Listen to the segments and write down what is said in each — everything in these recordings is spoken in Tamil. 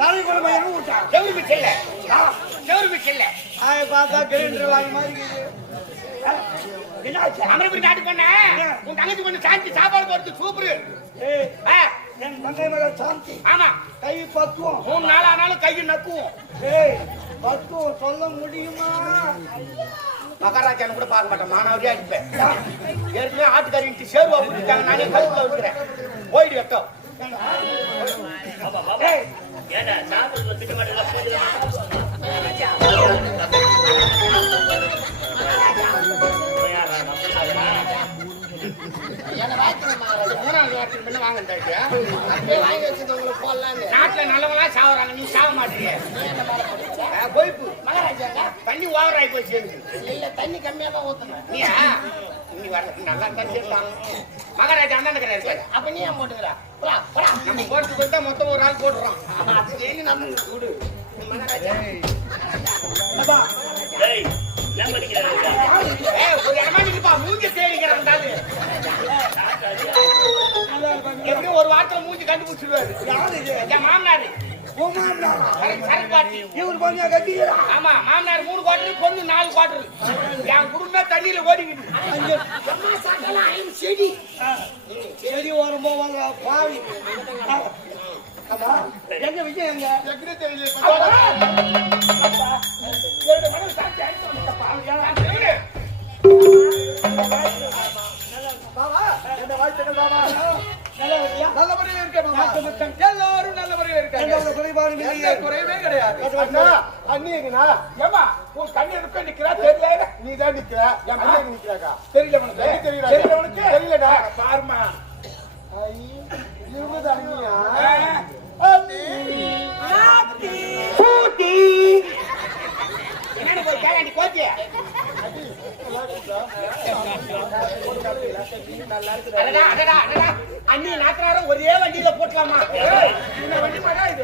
தலை குழம்பு என்ன விட்டா செவருக்கு செல்ல செவருக்கு செல்ல பார்த்தா கிரைண்டர் வாங்கி மாதிரி அமரபுரி நாட்டுக்கு பண்ண உன் தங்கச்சி பண்ண சாந்தி சாப்பாடு போறது சூப்பரு. என் தங்கை மகள் சாந்தி. ஆமா கை பத்துவோம் 3 நாள் ஆனாலும் கையை நக்குவோம். பத்துவோம் சொல்ல முடியுமா? மகாராஜான்னு கூட பார்க்க மாட்டேன், மாணவரியா இருப்பேன். ஏற்கனவே ஆட்டுக்காரின்ட்டு சேர்வா விட்டுட்டாங்க, நானே கழுத்துல விட்டுறேன். போயிடு வெட்டம். நாட்டுல நல்லவங்களா சாவுறாங்க, நீ சாவ மாட்டீங்க. தண்ணி ஓவர் ஆகி போச்சு. இல்ல தண்ணி கம்மியா தான் ஊத்தணும். நீயா நீ வர நல்லா தான் மகாராஜா அண்ணன் கிடையாது. அப்ப நீ ஏன் போட்டுக்கிறா? நம்ம போட்டு கொடுத்தா மொத்தம் ஒரு ஆள் போட்டுறோம். நம்ம விடு மகாராஜா. ஒரு இடமா மூஞ்சி தேடிக்கிறான். எப்படியும் ஒரு வாரத்துல மூஞ்சி கண்டுபிடிச்சிடுவாரு. மாமனாரு இவர் கொஞ்சம் கட்டிக்கிறா. ஆமா மாமனார் 3 குவார்டர், பொண்ணு 4 குவார்டர். என் குடும்பம் தண்ணியில ஓடிக்கிட்டு செடி செடி ஓரம் போவாங்க பாவி. எங்க விஜய் எங்க தெரியல. நல்லபடியா இருக்க எல்லாரும் நல்லபடியா இருக்காங்க. குறைவே கிடையாது. நீ தான் நிக்கிற, என் பிள்ளைங்க நிக்கிறாக்கா? தெரியல பாருமா. என்ன போய் கேடி கோத்திய அண்ணி நாட்டாரம் ஒரே வண்டியில போட்டலாமா?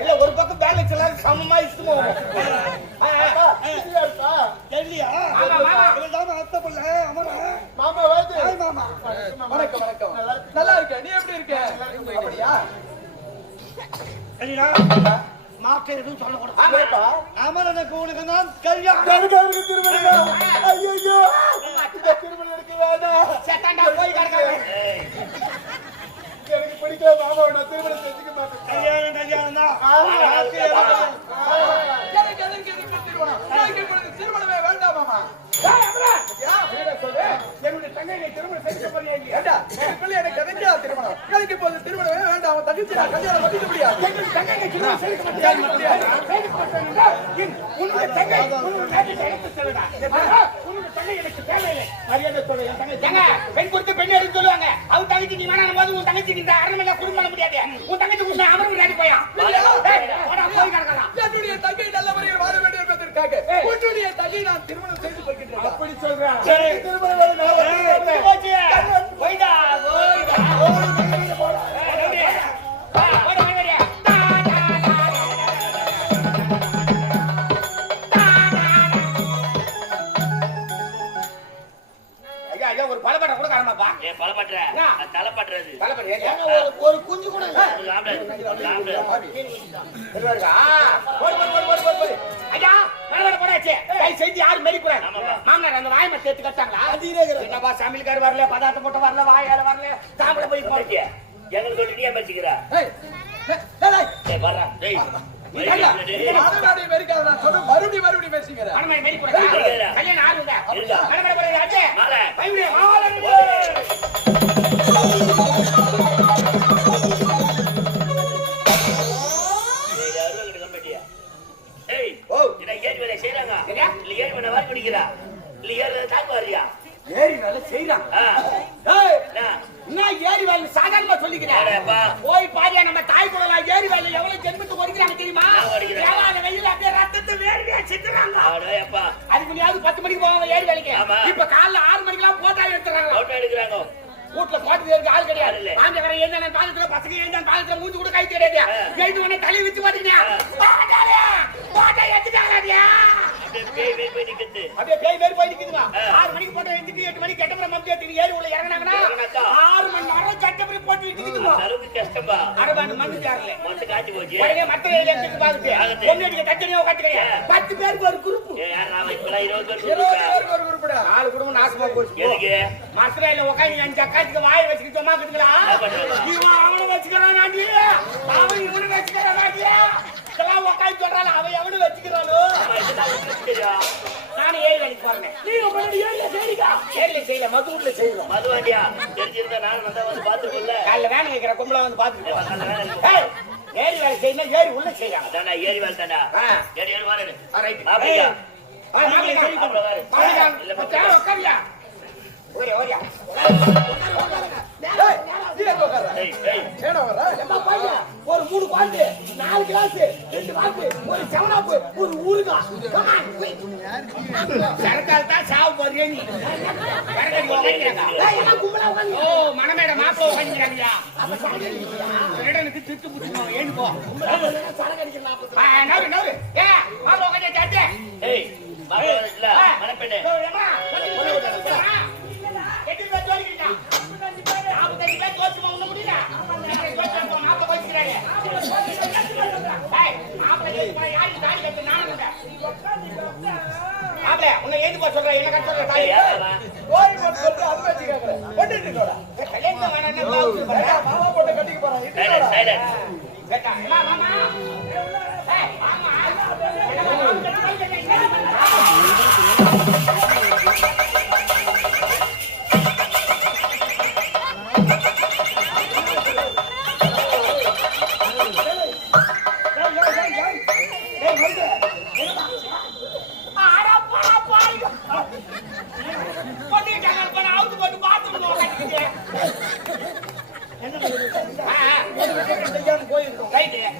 இல்ல ஒரு பக்கம் பேலன்ஸ் எல்லாம் சமமா இஷ்டு போகும். நல்லா இருக்க. நீ எப்படி இருக்க? மாற்ற எதுவும் சொல்லக்கூடாது. அமரனுக்கு உனக்கு நான் கல்யாணம் திருமணம். ஐயோ திருமணம் எடுக்க வேண்டாம். போய் கிடக்க எனக்கு பிடிக்கல மாமா. நான் திருமணம் செஞ்சுக்க மாட்டேன். கல்யாணம் தான். திருமணமே வேண்டாம் மாமா. என்னுடைய தங்கை திருமணம் செஞ்சு திருமணம் எனக்கு இப்போது திருமணமே வேண்டாம். அவன் தங்கச்சி நான் கல்யாணம் பண்ணிக்க முடியாது. பெண் கொடுத்து பெண் எடுத்து சொல்லுவாங்க. அவன் தங்கச்சி நீ வேணாம் போது உன் தங்கச்சி இந்த அரண்மனை குடும்பம் பண்ண முடியாது. உன் தங்கச்சி அமர்வு நாடி போயா போய் கிடக்கலாம். என்னுடைய தங்கை நல்ல முறையில் வாழ வேண்டும் என்பதற்காக உன்னுடைய தங்கை நான் திருமணம் செய்து கொள்கின்றேன். அப்படி சொல்றேன். ஒரு பலப்பட்ட கூட காரணமாப்பா. ஒரு குஞ்சு கூட மாமனார் அந்த வாயமை சேர்த்து கட்டாங்களா? என்னப்பா சமையல்கார் வரல, பதார்த்தம் போட்டு வரல, வாயால வரல, சாப்பிட போய் போறீங்க. எங்களுக்கு ஒரு நீயா பேசிக்கிறா மறுபடியும் பேசுகிறேன். கல்யாணம் ஆகுங்க. ஏரி வேலை செய்யறான். ஏரி வேலை சாதாரணமா சொல்லிக்கிறேன். போய் பாரியா நம்ம தாய் குழந்தை ஏரி வேலை எவ்வளவு ஜென்மத்து ஒடிக்கிறாங்க தெரியுமா? வெயில் அப்படியே ரத்தத்தை வேர்வையா சித்துறாங்க. அதுக்கு முன்னாடி 10 மணிக்கு போவாங்க ஏரி வேலைக்கு. இப்ப காலைல 6 மணிக்கெல்லாம் போட்டா எடுத்துறாங்க. வீட்டுல தோட்டத்துல இருக்க ஆள் கிடையாது. ஆஞ்சவரை என்ன பாலத்துல பசங்க என்ன பாலத்துல மூஞ்சி கூட கை கிடையாது. எழுந்து உடனே தலை வச்சு பாத்தீங்கன்னா அப்படியே பேய் பேர் போய் நிக்குதுங்க. 6 மணிக்கு போட்டோ எடுத்துட்டு 8 மணிக்கு கெட்டப்புறம் மம்ஜி ஏறி உள்ள இறங்கினாங்கன்னா 6 மணி நேரம் கட்ட எப்படி போட்டு விட்டுக்கிட்டுமா அளவுக்கு கஷ்டம்பா அரபாண்டு மண்ணு தேரல மொத்த காஞ்சி போச்சு உடனே மத்த கையில எடுத்து பாத்துட்டு பொண்ணுக்கு தத்தனியோ கட்டுக்கறியா 10 பேருக்கு ஒரு குரூப் யாரா இப்பலாம் 20 பேர் 20 பேருக்கு ஒரு குரூப்டா. 4 குடும்பம் நாசமா போச்சு எதுக்கு மஸ்ரையில உட்கார்ந்து என் சக்காத்துக்கு வாய் வச்சுக்கிட்டு சும்மா கிட்டுங்களா என்ன பண்றது இவன் அவனை வச்சுக்கிறான் நாடி அவன் இவனை வச்சுக்கிறான் நாடி இதெல்லாம் உட்காந்து சொல்றான் அவன் எவனு வச்சுக்கிறானோ நானும் ஏழு வேலைக்கு போறேன் நீ உங்களோட ஏழில செய்யுங்க ஏழில செய்யல மதுவுல செய்யணும் மதுவாண்டியா தெரிஞ்சிருந்தா நானும் வந்தா வந்து பாத்துக்கல காலைல வேலை கேட்கிற கும்பல வந்து பாத்துக்கிட்டு ஏறி வேலை செய்யணும் ஏறி உள்ள செய்யலாம் அதான்டா ஏறி வாழ்த்தாண்டா ஏறி ஏறி வாரு ரைட் அப்படியா உட்காரியா ஓரியா ஓரியா டேய், நீ எங்க உட்கார்ற? டேய் டேய் ஏடா வர்ற? ஒரு 3 குவாண்டு 4 கிளாஸ் 2 வாக்கு ஒரு செவனாப்பு ஒரு ஊருகா சரக்கால் தான் சாவு போறியே நீ ஓ மனமேட மாப்பிள உட்காந்துக்கிறாங்க திட்டு புடிச்சு ஏழு போ நவரு நவரு ஏ மாப்பிள உட்காந்து சாட்டு டேய் மாப்பிள இல்ல மனப்பெண்ணே கோழி போட்டு சொல்லிட்டு அது வச்சு கேக்குறேன். கொண்டுட்டு இருக்கோடா. மாமா போட்டு கட்டிக்க போறான். இட்டுக்கோடா.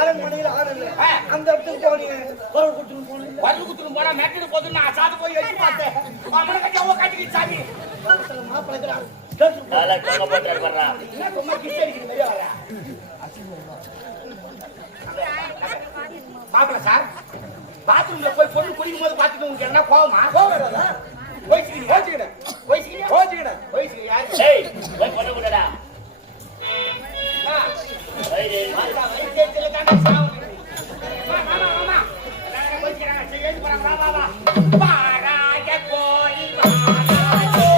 அரண்மனையில் ஆள் இல்லை. அந்த இடத்துக்கு போனீங்க. குரல் கொடுத்துட்டு போனீங்க. போனா மெட்டிட்டு போது நான் அசாது போய் வச்சு பார்த்தேன் கட்டிக்கு சாமி மாப்பிள்ளை நல்லா தொங்க போட்டாரு பாறா என்ன ரொம்ப கிட்ட அடிக்கிற மாதிரியா வர பாப்பல சார் பாத்ரூம்ல போய் பொண்ணு குடிக்கும் போது பாத்துட்டு உங்களுக்கு என்ன கோவமா போவேடா. போய்ச்சிக்கிறேன் யாரு டேய் போய் பண்ண கூடடா டேய் வயிற்றுல தானே சாவு மாமா மாமா போய்ச்சிக்கிறாங்க சரி எழுதி போறாங்க வா வா வா பாராய கோழி பாராயோ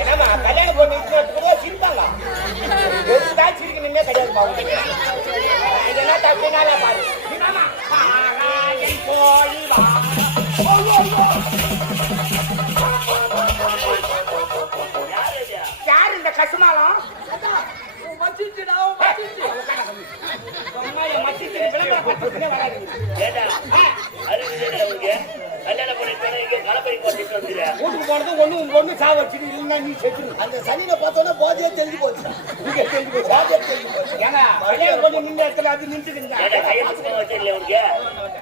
என்னம்மா கல்யாணம் பண்ணி சிரிப்பாங்க எதுதான் சிரிக்கணுமே கல்யாணம் பாவீங்க என்ன தப்பினால பாரு பாராய கோழி யார் இந்த கசுமாலம் ஏடா அருகிலே அவங்க கல்யாணம் பண்ணிட்டு இங்க கலப்பை போட்டுட்டு வந்துற வீட்டுக்கு போனது ஒண்ணு சாவ வச்சுட்டு இல்லைன்னா நீ செத்து அந்த சனியை பார்த்தோன்னா போதையே தெரிஞ்சு போச்சு. நீங்க தெரிஞ்சு போச்சு போதையே தெரிஞ்சு போச்சு. ஏன்னா கல்யாணம் பண்ணி நின்ற இடத்துல அது நின்றுக்குங்க ஏடா கைய சும்மா வச்சிரல உனக்கு யார் போறியா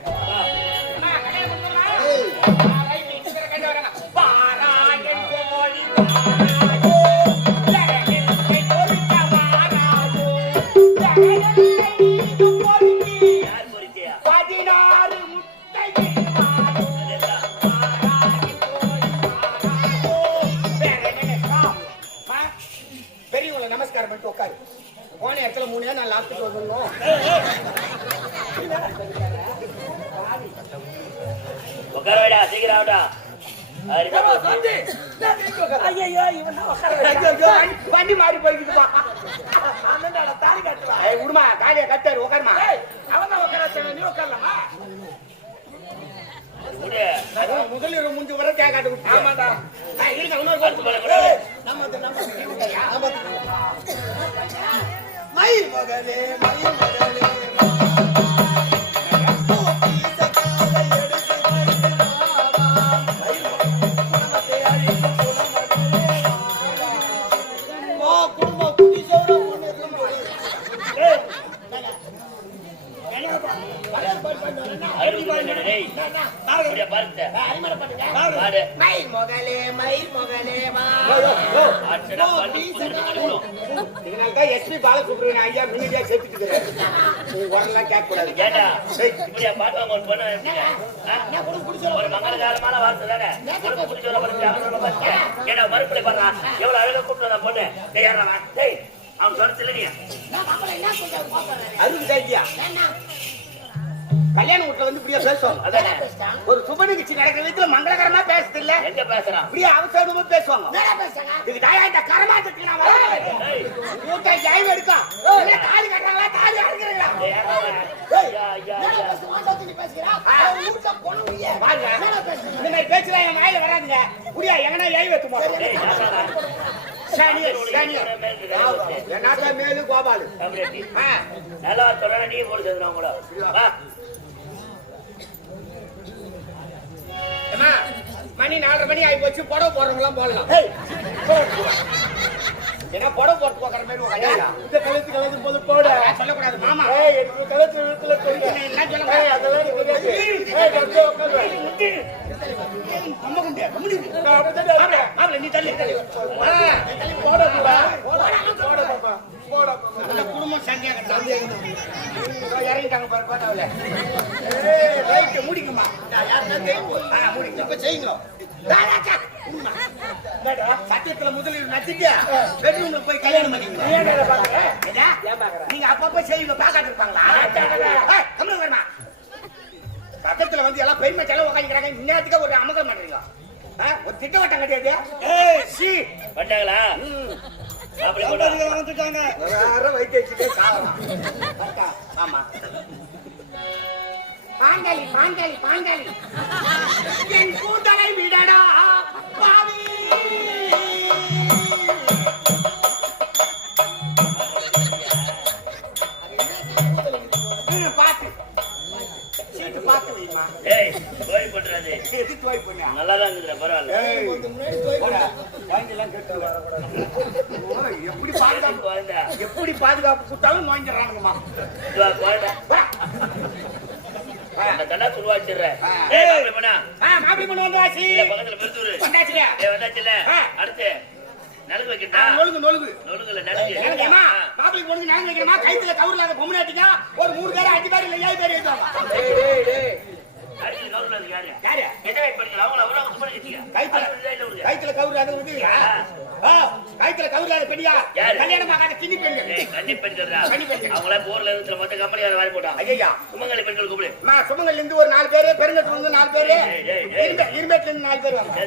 16 முட்டை பெரியவங்களை நமஸ்காரம் பண்ணிட்டு உட்காரு போன இடத்துல 3 நாள் லாஸ்ட்டுக்கு வந்துடணும் உட்காரடா சீக்கிரம் ஆடா ஐயோ இவன் வண்டி மாறி போய்க்குதுப்பா தாலி கட்டுவா விடுமா காலியா கட்டாரு உட்காருமா அவன் தான் உட்கார நீ உட்காரலாமா முதல்ல முஞ்சு வர கேட்காட்டு விட்டு ஆமாடா மை மகளே மை மகளே அப்படியே பாருங்க அரிமளை பண்ணுங்க பாடு மயில் மொகலே வா ஆச்சடா பண்ணி குடிக்கணும் இதனால்தான் எஸ்பி பாலசுப்ரமணியன் ஐயா மினிடியா செத்துட்டு இருக்காரு உடனே கேட்க கூடாது கேட்டா இப்படியா பாட்டு வாங்க ஒரு பொண்ணு எப்படிங்க? ஒரு மங்களகரமான வார்த்தை தானே குடிச்சோட கேட்டா மறுபடியும் பாருங்க எவ்வளவு அழகா கூப்பிட்டு வந்த பொண்ணு ஏறா டேய் அவன் சொல்ல நீ அருள் தைக்கியா கல்யாண வீட்டுல வந்து இப்படியா பேசுவாங்க அதானே ஒரு சுப நிகழ்ச்சி நடக்கிற வீட்டுல மங்களகரமா பேசுறது இல்ல எங்க பேசுறான் இப்படியே அவசரமா பேசுவாங்க இதுக்கு தாயா இந்த கரமாட்டத்துக்கு நான் ஏய், மூட்டை ஜெயம் எடுக்கும் தாலி கட்டுறாங்களா தாலி அறுக்கிறீங்களா ஐயா, ஐயா, ஐயா. பாருங்க இந்த மாதிரி பேச்சுலாம் என் வாயில வராதுங்க புரியா எங்கன்னா ஏய் வைத்து போறோம் ஏய், யாரா? என்னாத்த மேலு கோபாலு அப்படியே டீ. நல்லா தொடர நீ போட்டு சேர்ந்து கூட வா மணி 4:30 மணி ஆகி போச்சு புடவை போடுறவங்களாம் போடலாம் ஏன்னா புடவை போட்டு போக்குற மாதிரி இந்த கழுத்து கலந்து போது போட சொல்லக்கூடாது மாமா கழுத்து எல்லாம் சொல்லக்கூடாது நீ தள்ளி குடும்பம் இறங்கிட்டாங்க பாரு பாத்தாவில முடிக்குமா முடிக்கும் செய்யுங்களோ சத்தியத்துல முதலில் நச்சுட்டியா பெட்ரூம்ல போய் கல்யாணம் பண்ணிக்கணும் நீங்க அப்பப்ப செய்யுங்க பாக்காட்டு இருப்பாங்களா வருமா பக்கத்துல வந்து எல்லாம் பெருமை செலவு உட்காந்துக்கிறாங்க இன்னத்துக்கு ஒரு அமகம் பண்றீங்க ஒரு திட்டவட்டம் கிடையாது பண்ணாங்களா வந்துட்டாங்க வைக்க வச்சுட்டே ஆமா பாண்டாளி பாண்டாளி பாண்டாளி என் கூட்டலை விடடா பாவி பாத்து சீட்டு பாத்து வைமா ஏய் தோய் பண்றாதே எது தோய் பண்ணா நல்லா தான் இருக்குதுடா பரவாயில்ல எப்படி பாதுகாப்பு குழந்தை எப்படி பாதுகாப்பு கொடுத்தாலும் நோய்ஞ்சிடறானுங்கம்மா இதுவா குழந்தை அந்த தண்டா துருவாச்சிடுறேன் ஏய் மாப்பிள்ளை பண்ணா மாப்பிள்ளை பொண்ணு வந்தாச்சு இல்ல பக்கத்துல பெருத்தூரு வந்தாச்சுல ஏய் வந்தாச்சுல அடுத்து நலுங்கு வைக்கிறா நொழுங்கு நொழுங்கு நொழுங்குல நலுங்கு ஏமா மாப்பிள்ளை பொண்ணு நலுங்கு வைக்கிறமா கைத்துல கவுர் இல்லாத பொம்னாட்டிக்கா ஒரு 3 பேர் 5 பேர் இல்ல 7 பேர் ஏத்துவாங்க அடிச்சு கவுர்ல யாரு யாரு எதை வெயிட் பண்ணிக்கலாம் அவங்கள அவரா சும்மா நிக்கிறீங்க கைத்துல கவுர் இல்லாத இருக்குயா கைத்துல கவுர் இல்லாத பெண்ணியா கல்யாணம் பார்க்காத கிண்ணி பெண்கள் கன்னி பெண்கள்டா அவங்கள போர்ல இருந்து மொத்த கம்பெனியார வாரி போட்டாங்க ஐயா சுமங்கலி பெண்கள் கூப்பிடு நான் சுமங்கல்ல இருந்து ஒரு 4 பேர் பெருங்கத்துல இருந்து 4 பேர் இரும்பேட்ல இருந்து 4 பேர் வாங்க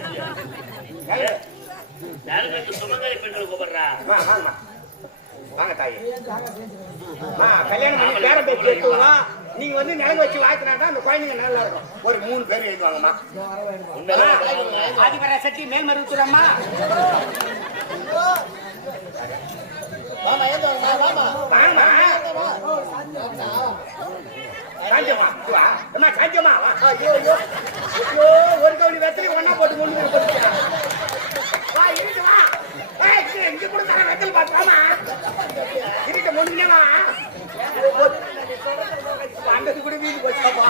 யாருக்கு சுமங்கலி பெண்கள் கூப்பிடுறா வாங்க வாங்க தாயே கல்யாணம் பண்ணி பேரம் பேச்சு எடுத்துவா நீங்க வந்து நிலங்க வச்சு வாழ்த்தினா தான் அந்த குழந்தைங்க நல்லா இருக்கும் ஒரு 3 பேர் எழுதுவாங்கம்மா ஆதிபர சக்தி மேல்மருத்துவம்மா ஒரு கவுளி வெத்தலை ஒன்னா போட்டு முன்னு வா இருக்கு வா இங்க கூட தர வெத்தலை பாத்துவாமா இருக்க முன்னுமா அண்டது கூட வீடு போச்சாப்பா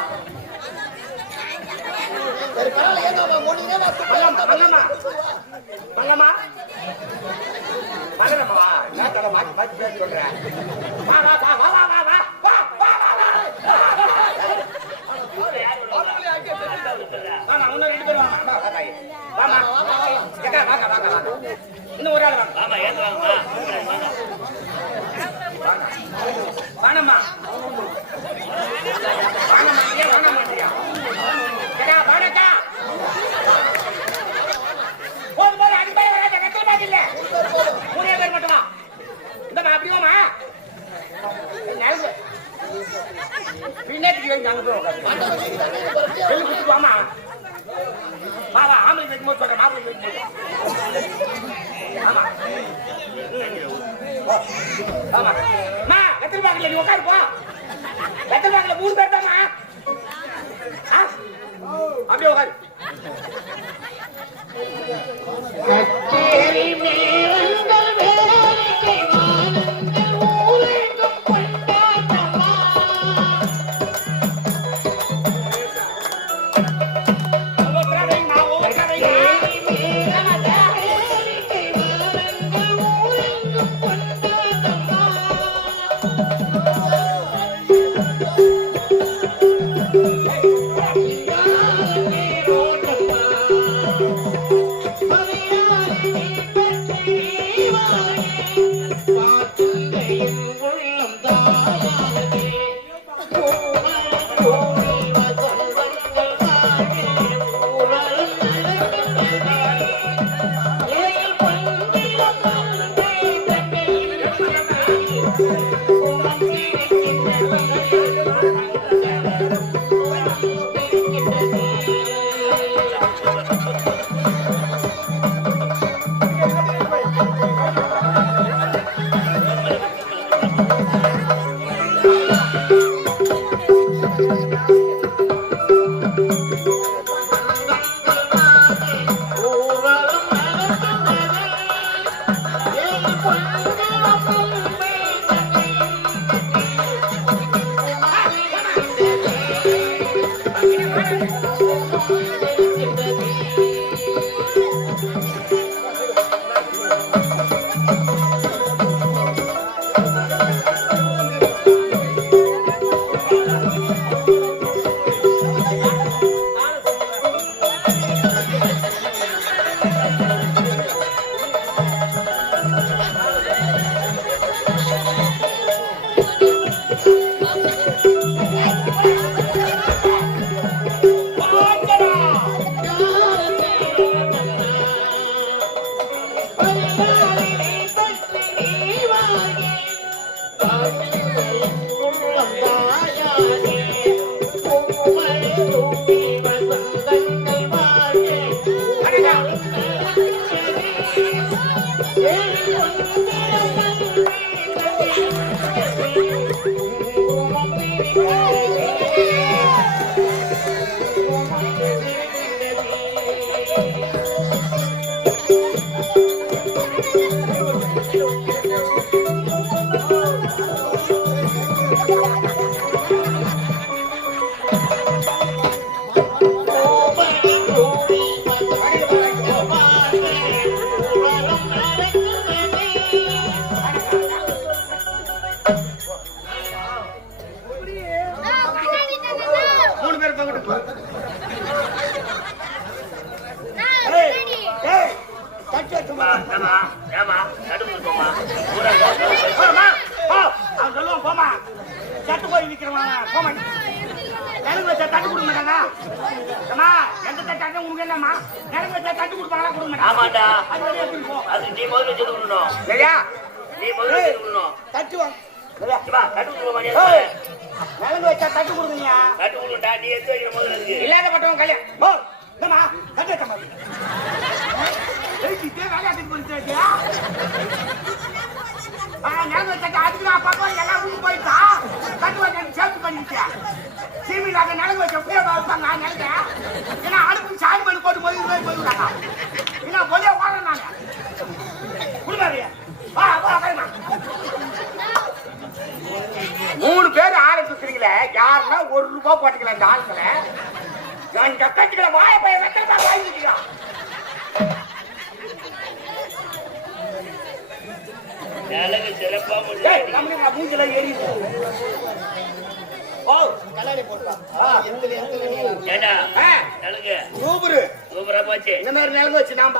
மல்லம்மா மல்லம்மா மல்லம்மா என்ன தர மாத்தி மாத்தி பேர் சொல்றேன் வா வா வா வா வா வா வா வா வாமா இன்னும் 2 பேர் வாமா வா தாயே வாமா கேட்டா வாங்க வாங்க வாங்க இன்னும் ஒரு ஆள் வாங்க ஆமா ஏன் வாங்கம்மா வாணம்மா வாணம்மா ஏன் வாண மாட்டியா கேட்டா வாடக்கா போது போது அது போய் வராத வெத்தல் பாக்கு இல்ல 3 பேர் மட்டும் வா இந்த அப்படி வாமா பின்னாடி வந்து அங்க போய் வாமா வா வா ஆம்பளை வைக்கும்போது சொல்றேன் மாப்பிள்ளை வைக்கும்போது ஆமா ஆமா மா வெத்தல் பாக்கல நீ உட்காரு போ வெத்தல் பாக்கல 3 பேர் தானா அப்படியே உட்காரு கச்சேரி மேலங்கள் வேலைக்கை வானங்கள் ஊரெங்கும் கொண்டாட்டமா மூணு பேர் பங்கிட்டு தட்டு வச்சுமா ஏமா நடுவு போமா அவன் சொல்லுவான் போமா சட்டு போய் விற்கிறவன் போமா நிலங்கு வச்சா தட்டு கொடுக்க மாட்டாங்க அம்மா எந்த தட்டு உனக்கு என்னம்மா நிலங்கு வச்சா தட்டு கொடுப்பாங்களா கொடுக்க மாட்டாங்க ஆமாண்டா அது வரையும் எப்படி போகும் அது நீ முதல்ல வச்சு விடணும் சரியா நீ முதல்ல வச்சு விடணும் தட்டு வாங்க கட்டு கொடுக்க நிலங்கு வச்சா தட்டு கொடுக்குங்க கட்டு கொடுட்டா நீ எடுத்து வைக்கிற முதல்ல இருக்கு இல்லாதப்பட்டவன் கல்யாணம் ஓ என்னம்மா தட்டு வச்ச மாதிரி விளையாட்டுக்கு போயிட்டு நிலங்கு வச்சா அதுக்கு நான் பாப்பா எல்லாம் ஊருக்கு போயிட்டா தட்டு வச்சா சேர்த்து பண்ணிக்கிட்டேன் சீமிலாக நிலங்கு வச்ச உபயோகம் வைப்பாங்க நிலங்க ஏன்னா அடுப்பு சாமி பண்ணி போட்டு போயிடுறாங்க ஏன்னா பொலியா ஓடுறேன் நாங்க குடும்பறியா வா வா கைமா 3 பேர் ஆரம்பிச்சுக்கிறீங்களே யாருன்னா ₹1 போட்டுக்கலாம் இந்த ஆளுங்களை நான் கக்கத்துக்களை வாய பையன் வெட்டா வாங்கிக்கலாம் நிலவு சிறப்பா முடியும் மூஞ்சில ஏறி ஓ கல்லாடி போட்டா எந்த ஏண்டா நிலங்கு சூப்பரு சூப்பரா போச்சு இந்த மாதிரி நிலங்க வச்சு நாம